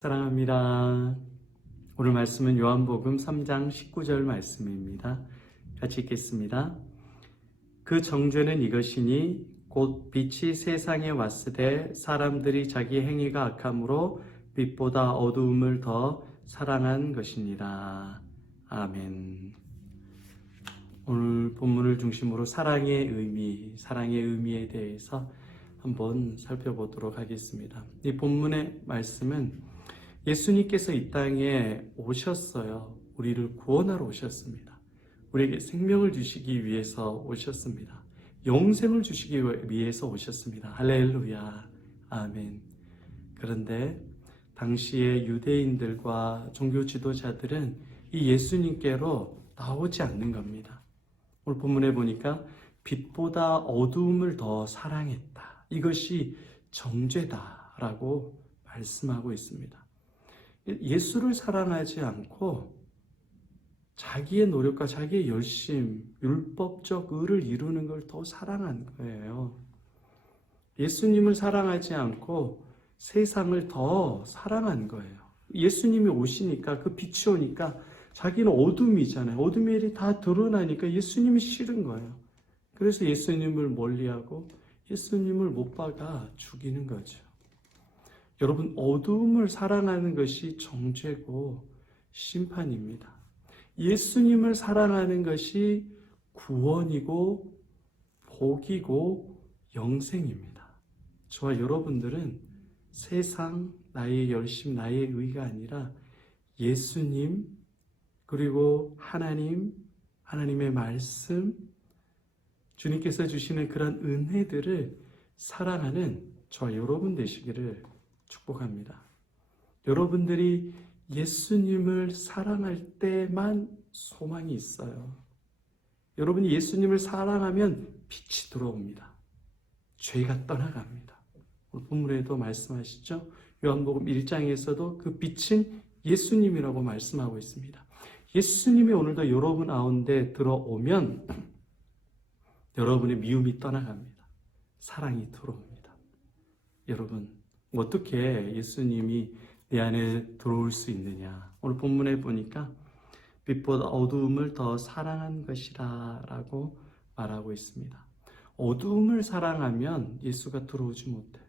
사랑합니다. 오늘 말씀은 요한복음 3장 19절 말씀입니다. 같이 읽겠습니다. 그 정죄는 이것이니 곧 빛이 세상에 왔으되 사람들이 자기 행위가 악함으로 빛보다 어두움을 더 사랑한 것이니라. 아멘. 오늘 본문을 중심으로 사랑의 의미에 대해서 한번 살펴보도록 하겠습니다. 이 본문의 말씀은 예수님께서 이 땅에 오셨어요. 우리를 구원하러 오셨습니다. 우리에게 생명을 주시기 위해서 오셨습니다. 영생을 주시기 위해서 오셨습니다. 할렐루야. 아멘. 그런데 당시의 유대인들과 종교 지도자들은 이 예수님께로 나오지 않는 겁니다. 오늘 본문에 보니까 빛보다 어두움을 더 사랑했다. 이것이 정죄다라고 말씀하고 있습니다. 예수를 사랑하지 않고 자기의 노력과 자기의 열심, 율법적 의를 이루는 걸 더 사랑한 거예요. 예수님을 사랑하지 않고 세상을 더 사랑한 거예요. 예수님이 오시니까, 그 빛이 오니까 자기는 어둠이잖아요. 어둠의 일이 다 드러나니까 예수님이 싫은 거예요. 그래서 예수님을 멀리하고 예수님을 못 박아 죽이는 거죠. 여러분, 어두움을 사랑하는 것이 정죄고 심판입니다. 예수님을 사랑하는 것이 구원이고 복이고 영생입니다. 저와 여러분들은 세상, 나의 열심, 나의 의가 아니라 예수님, 그리고 하나님의 말씀, 주님께서 주시는 그런 은혜들을 사랑하는 저와 여러분 되시기를 축복합니다. 여러분들이 예수님을 사랑할 때만 소망이 있어요. 여러분이 예수님을 사랑하면 빛이 들어옵니다. 죄가 떠나갑니다. 오늘 본문에도 말씀하시죠. 요한복음 1장에서도 그 빛은 예수님이라고 말씀하고 있습니다. 예수님이 오늘도 여러분 가운데 들어오면 여러분의 미움이 떠나갑니다. 사랑이 들어옵니다. 여러분, 어떻게 예수님이 내 안에 들어올 수 있느냐? 오늘 본문에 보니까 빛보다 어두움을 더 사랑한 것이라 라고 말하고 있습니다. 어두움을 사랑하면 예수가 들어오지 못해요.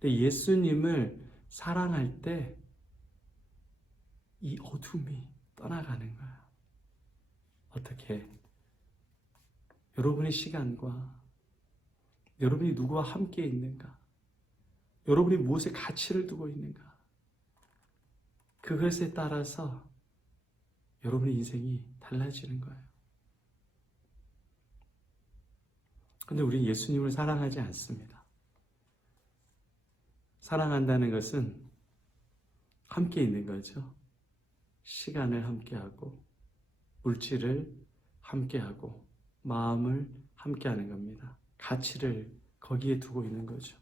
근데 예수님을 사랑할 때 이 어둠이 떠나가는 거예요. 어떻게? 여러분의 시간과 여러분이 누구와 함께 있는가? 여러분이 무엇에 가치를 두고 있는가? 그것에 따라서 여러분의 인생이 달라지는 거예요. 근데 우리는 예수님을 사랑하지 않습니다. 사랑한다는 것은 함께 있는 거죠. 시간을 함께하고, 물질을 함께하고, 마음을 함께하는 겁니다. 가치를 거기에 두고 있는 거죠.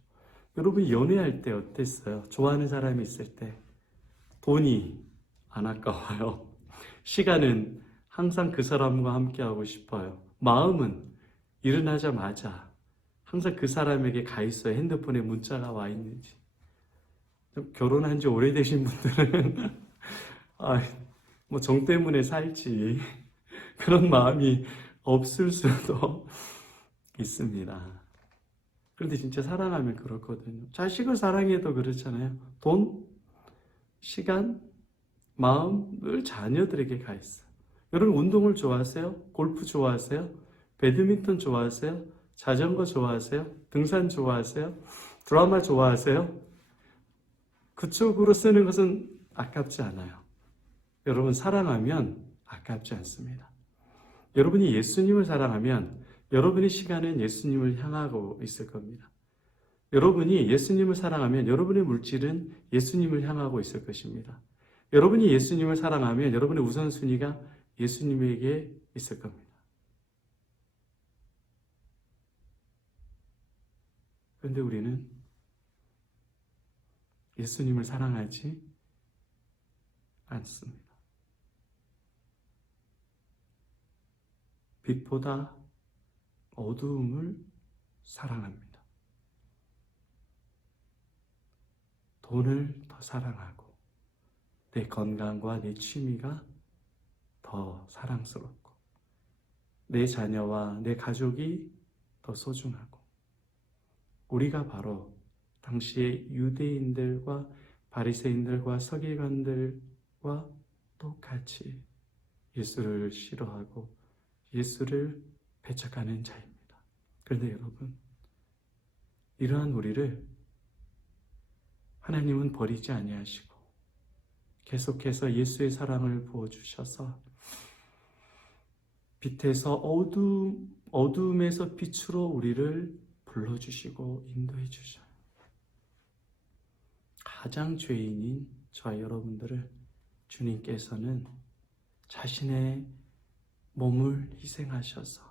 여러분, 연애할 때 어땠어요? 좋아하는 사람이 있을 때 돈이 안 아까워요. 시간은 항상 그 사람과 함께하고 싶어요. 마음은 일어나자마자 항상 그 사람에게 가 있어요. 핸드폰에 문자가 와 있는지. 좀 결혼한 지 오래되신 분들은 뭐 정 때문에 살지 그런 마음이 없을 수도 있습니다. 그런데 진짜 사랑하면 그렇거든요. 자식을 사랑해도 그렇잖아요. 돈, 시간, 마음 늘 자녀들에게 가 있어요. 여러분, 운동을 좋아하세요? 골프 좋아하세요? 배드민턴 좋아하세요? 자전거 좋아하세요? 등산 좋아하세요? 드라마 좋아하세요? 그쪽으로 쓰는 것은 아깝지 않아요. 여러분, 사랑하면 아깝지 않습니다. 여러분이 예수님을 사랑하면 여러분의 시간은 예수님을 향하고 있을 겁니다. 여러분이 예수님을 사랑하면 여러분의 물질은 예수님을 향하고 있을 것입니다. 여러분이 예수님을 사랑하면 여러분의 우선순위가 예수님에게 있을 겁니다. 그런데 우리는 예수님을 사랑하지 않습니다. 빛보다 어두움을 사랑합니다. 돈을 더 사랑하고, 내 건강과 내 취미가 더 사랑스럽고 내 자녀와 내 가족이 더 소중하고 우리가 바로 당시의 유대인들과 바리새인들과 서기관들과 똑같이 예수를 싫어하고 예수를 배척하는 자입니다. 그런데 여러분, 이러한 우리를 하나님은 버리지 아니하시고 계속해서 예수의 사랑을 부어주셔서 빛에서 어두움에서 빛으로 우리를 불러주시고 인도해 주셔요. 가장 죄인인 저와 여러분들을 주님께서는 자신의 몸을 희생하셔서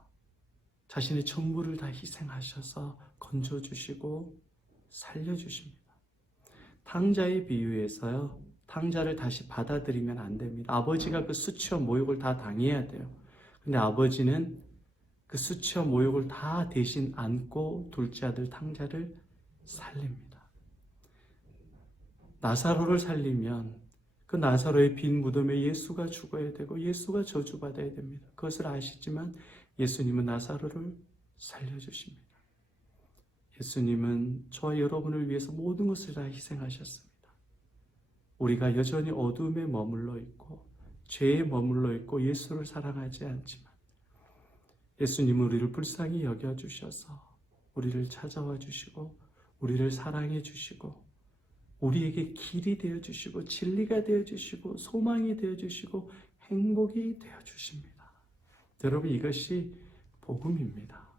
자신의 전부를 다 희생하셔서 건져주시고 살려주십니다. 탕자의 비유에서요, 탕자를 다시 받아들이면 안 됩니다. 아버지가 그 수치와 모욕을 다 당해야 돼요. 근데 아버지는 그 수치와 모욕을 다 대신 안고 둘째 아들 탕자를 살립니다. 나사로를 살리면 그 나사로의 빈 무덤에 예수가 죽어야 되고 예수가 저주받아야 됩니다. 그것을 아시지만 예수님은 나사로를 살려주십니다. 예수님은 저와 여러분을 위해서 모든 것을 다 희생하셨습니다. 우리가 여전히 어둠에 머물러 있고 죄에 머물러 있고 예수를 사랑하지 않지만 예수님은 우리를 불쌍히 여겨주셔서 우리를 찾아와 주시고 우리를 사랑해 주시고 우리에게 길이 되어주시고 진리가 되어주시고 소망이 되어주시고 행복이 되어주십니다. 여러분, 이것이 복음입니다.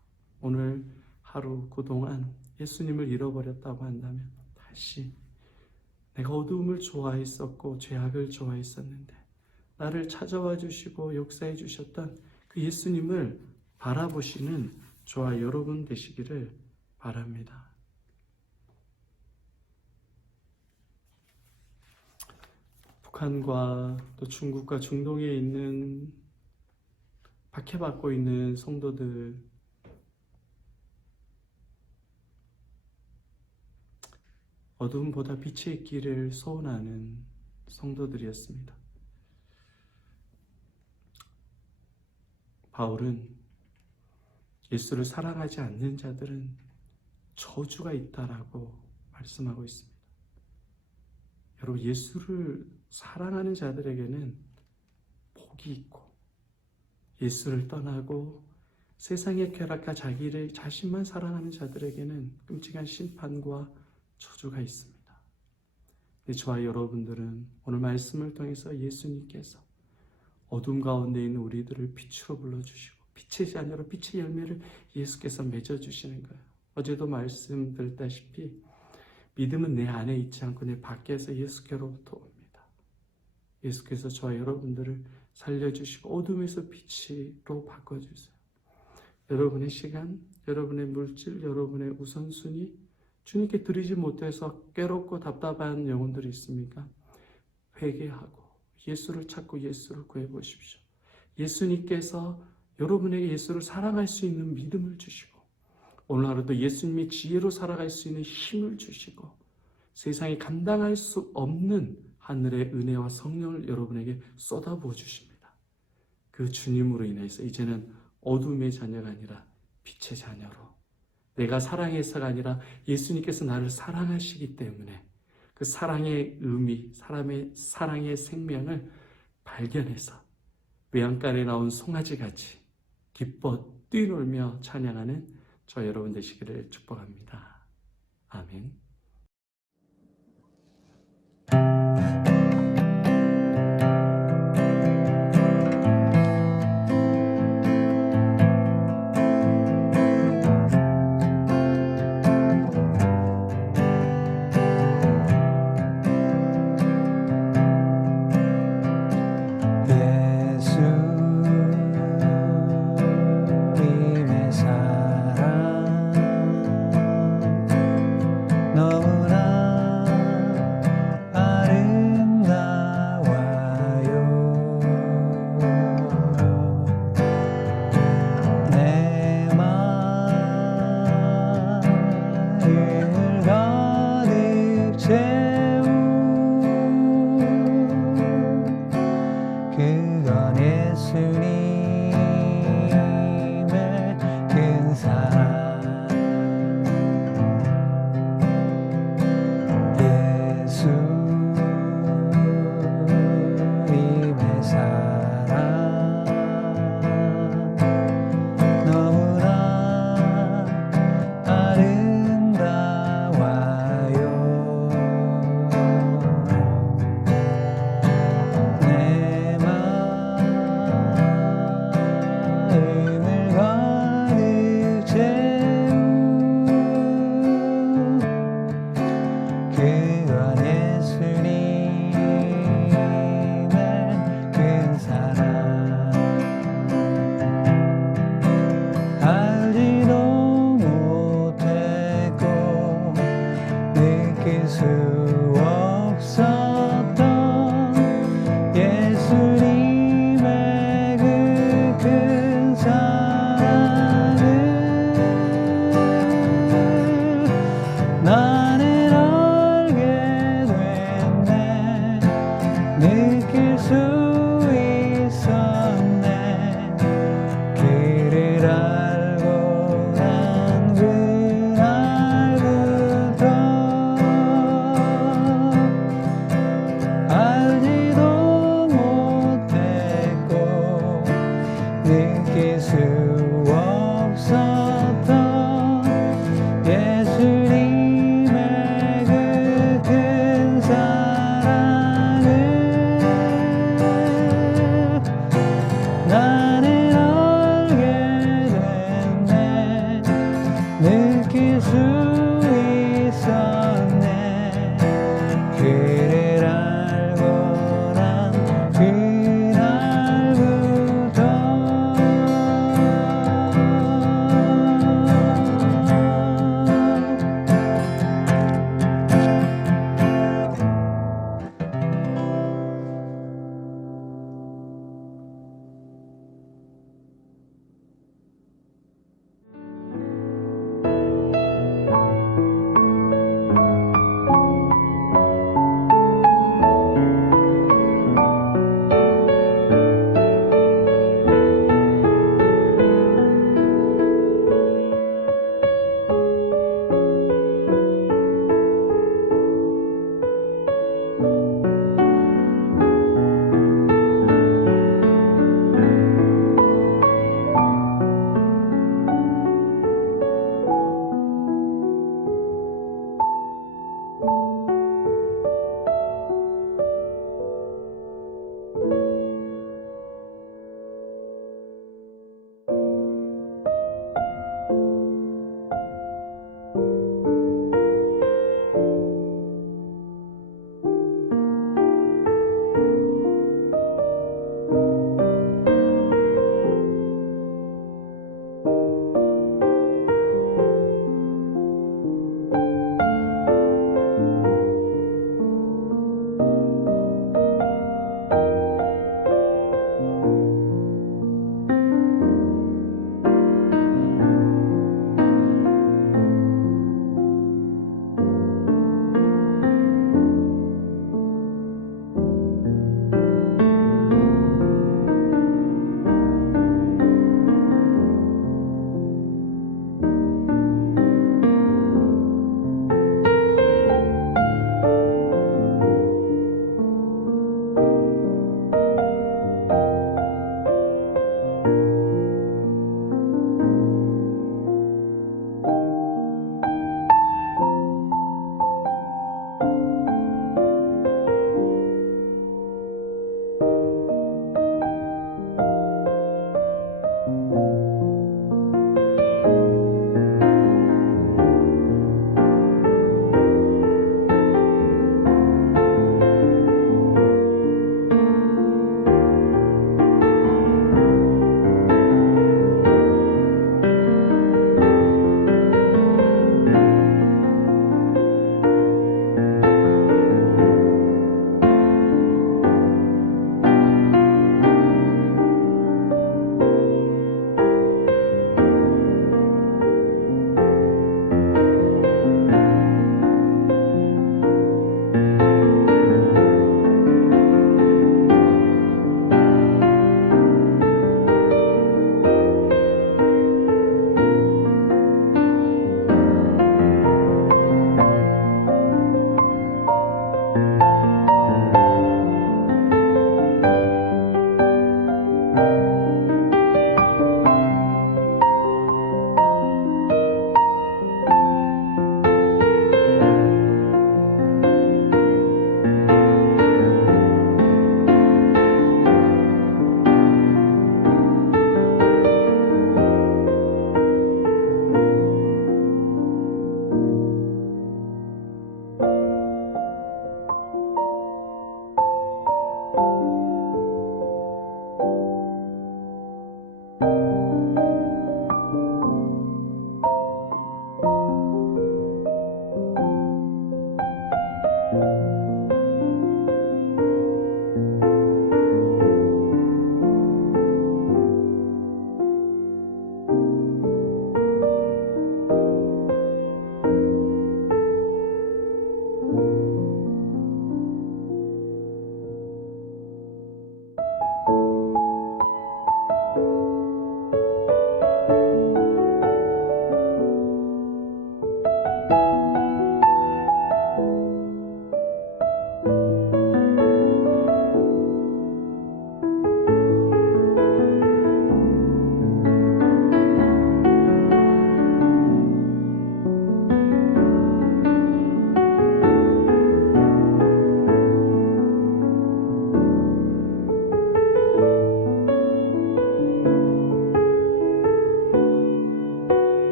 오늘 하루 그동안 예수님을 잃어버렸다고 한다면 다시 내가 어두움을 좋아했었고 죄악을 좋아했었는데 나를 찾아와 주시고 역사해 주셨던 그 예수님을 바라보시는 저와 여러분 되시기를 바랍니다. 북한과 또 중국과 중동에 있는 박해받고 있는 성도들, 어둠보다 빛의 길을 소원하는 성도들이었습니다. 바울은 예수를 사랑하지 않는 자들은 저주가 있다라고 말씀하고 있습니다. 여러분, 예수를 사랑하는 자들에게는 복이 있고 예수를 떠나고 세상의 쾌락과 자신만 사랑하는 자들에게는 끔찍한 심판과 저주가 있습니다. 저와 여러분들은 오늘 말씀을 통해서 예수님께서 어둠 가운데 있는 우리들을 빛으로 불러주시고 빛의 자녀로 빛의 열매를 예수께서 맺어주시는 거예요. 어제도 말씀드렸다시피 믿음은 내 안에 있지 않고 내 밖에서 예수께로부터 옵니다. 예수께서 저와 여러분들을 살려주시고 어둠에서 빛으로 바꿔주세요. 여러분의 시간, 여러분의 물질, 여러분의 우선순위 주님께 드리지 못해서 괴롭고 답답한 영혼들이 있습니까? 회개하고 예수를 찾고 예수를 구해보십시오. 예수님께서 여러분에게 예수를 사랑할 수 있는 믿음을 주시고 오늘 하루도 예수님의 지혜로 살아갈 수 있는 힘을 주시고 세상에 감당할 수 없는 하늘의 은혜와 성령을 여러분에게 쏟아부어 주십니다. 그 주님으로 인해서 이제는 어둠의 자녀가 아니라 빛의 자녀로 내가 사랑해서가 아니라 예수님께서 나를 사랑하시기 때문에 그 사랑의 의미, 사랑의 생명을 발견해서 외양간에 나온 송아지같이 기뻐 뛰놀며 찬양하는 저 여러분 되시기를 축복합니다. 아멘.